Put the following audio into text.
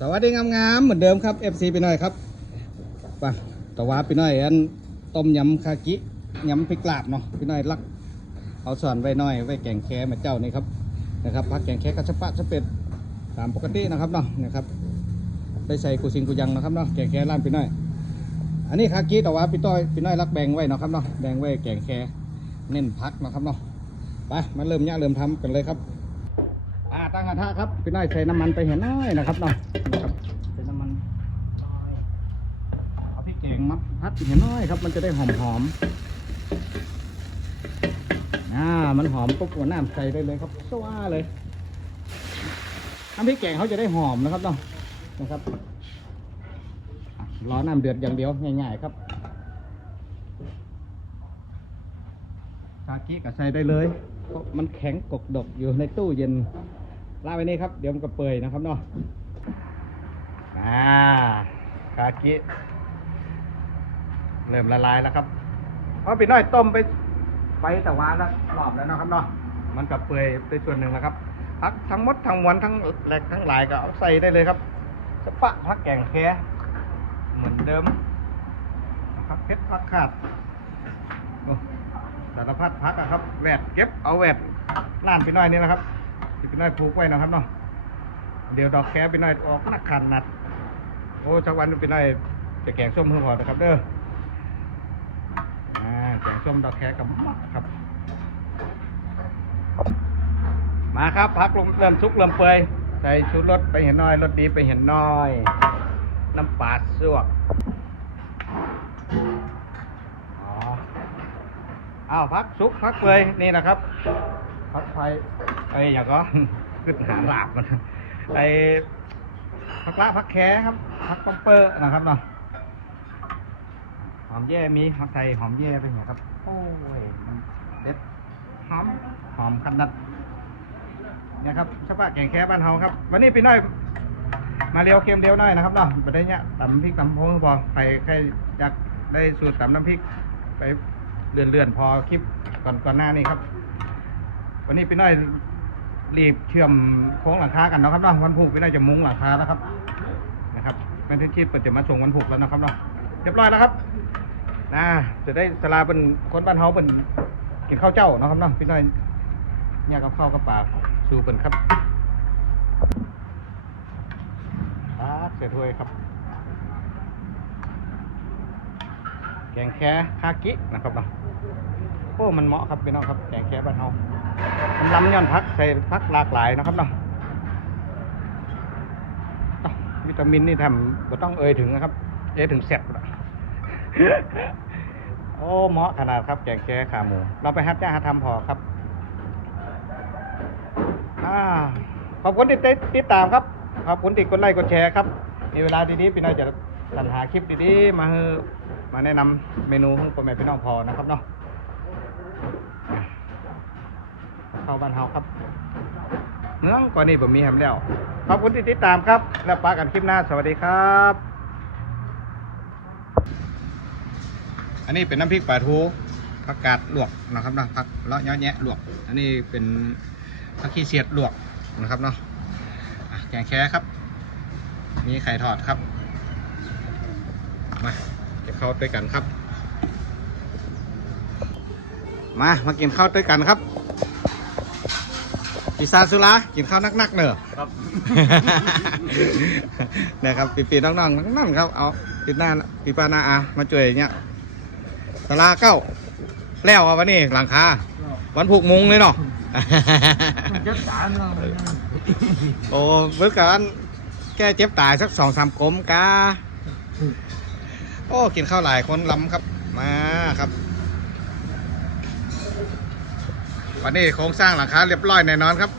สวัสดีงามๆเหมือนเดิมครับ FC ไปหน่อยครับไป่ะตะวาไปหน่อยอันต้มยำคากิยำพริกลาบเนาะไปหน่อยลัก เอาส่วนไว้หน่อยไว้แกงแค่มาเจ้านี่ครับนะครับพักแกงแค่กระชะปะชะเป็ดตามปกตินะครับเนาะนะครับได้ใส่กุสิงกุยังนะครับเนาะแกงแค่ร้านไปหน่อย อันนี้คากิต่ว่าพี่ต้อยพี่น้อยรักแบ่งไว้เนาะครับเนาะแบ่งไว้แกงแค่เน้นพักนะครับเนาะไปมาเริ่มย่าเริ่มทำกันเลยครับ ตั้งกระทะครับพี่น้อยใส่น้ำมันไปเห็นน้อยนะครับเนาะนะครับใส่น้ำมันเอาพริกแกงมาพัดเห็นน้อยครับ มันจะได้หอมหอมๆอ่ามันหอมปุ๊บก็น้ำใส่ได้เลยครับสว่าเลยน้ำพริกแกงเขาจะได้หอมนะครับเนาะนะครับรอน้ำเดือดอย่างเดียวง่ายๆครับคากิก็ใส่ได้เลย เพราะมันแข็งกกดกอยู่ในตู้เย็น ลากไว้นี่ครับ เดี๋ยวมันก็เปื่อยนะครับเนาะอ่าคากิเริ่มละลายแล้วครับเพราะปีน้อยต้มไปไปแต่วานแล้วรอบแล้วนะครับเนาะมันก็เปื่อยไปส่วนหนึ่งแล้วครับพักทั้งมดทั้งมวลทั้งแหลกทั้งหลายก็เอาใส่ได้เลยครับสปะพักแกงแค่เหมือนเดิมนะครับเพชรพักขาดสารพัดพักอะครับแหวดเก็บเอาแหวดล้านไปน่อยนี่นะครับ ที่ไปน่อยผูกไว้นะครับเนาะเดี๋ยวดอกแคไปน่อยออกนักขันนัด โอ้ชักวันไปน่อยจะแกงส้มเพิ่มพอนะครับเด้ออ่าแกงส้มดอกแคกับมักครับ มาครับพักลมเริ่มซุกเริ่มเปื่อยใส่ชุดรสไปเห็นน้อยรสดีไปเห็นน้อย น้ำปลาซวกอ๋ออ้าวพักซุกพักเปยนี่นะครับ พักไฟไอ้ยอย่างก็ขึ้นหาหลาบมันไอ้พักละพักแคครับพักปัมเปอร์นะครับเนาะหอมแย่มีหอมไทยหอมแย่เป็นไงครับ โอ้ยมันเด็ดหอมหอมขนาดเนี่ยครับชาวบ้านแกงแค่บ้านเฮาครับ วันนี้พี่น้อยมาเร็วเค็มเร็วหน่อยนะครับเนาะประเด็นเนี้ยตำพริกตำพงพอใครใครอยากได้สูตรตำน้ำพริกไปเลื่อนๆพอคลิปก่อนก่อนหน้านี้ครับ วันนี้พี่น้อยรีบเชื่อมโค้งหลังคากันเนาะครับเนาะวันพุธพี่น้อยจะมุ้งหลังคาแล้วครับนะครับเป็นที่คิดเปิดจะมาส่งวันพุธแล้วนะครับเนาะเรียบร้อยแล้วครับนะจะได้สลาเป็นคนบ้านเฮาเป็นกินข้าวเจ้าเนาะครับเนาะพี่น้อยเนี่ยกับข้าวกับปลาสู่เป็นครับครับเสียถ้วยครับแกงแค่คากินะครับเนาะโอ้มันเหมาะครับพี่น้องครับแกงแค่บ้านเฮา ล้ำย้อนพักใส่พักหลากหลายนะครับเนาะอ้าววิตามินนี่ทำก็ต้องเอ่ยถึงนะครับ เอ่ยถึงเสร็จโอ้เหมาะขนาดครับแกงแค่ขาหมู เราไปฮัดย่าฮัดทำพอครับอขอบคุณที่ติดติดตามครับ ขอบคุณที่กดไลค์กดแชร์ครับ มีเวลาดีๆพี่น้อยจะสรรหาคลิปดีๆ มาให้มาแนะนำเมนูของพ่อแม่พี่น้องพอนะครับเนาะ เข้าบ้านเฮาครับเมืองกว่านี้ผมมีแฮมแล้ว ขอบคุณที่ติดตามครับ แล้วปากันคลิปหน้า สวัสดีครับ อันนี้เป็นน้ำพริกปลาทูผักกาดลวกนะครับนะผักเลาะเยอะแยะลวก อันนี้เป็นผักขี้เสียดลวกนะครับเนาะอะแกงแค่ครับมีไข่ทอดครับ มาเก็บข้าวด้วยกันครับ มา มากินข้าวด้วยกันครับ พิซซ่าสุรากินข้าวนักๆเนอะครับ นะครับปีๆน้องๆนั่นๆครับเอาปิดหน้าปีปาหนาอามาช่วยอย่างเงี้ยตลาเก้าแล้วอะวันนี้หลังคาวันผูกมุงเลยเนาะ chất đã nó โอ้เบิกกันแก้เจ็บตายสักสองสามกลมกาโอ้กินข้าวหลายคนล้ำครับมาครับ วันนี้โครงสร้างหลังคาเรียบร้อยแน่นอนครับ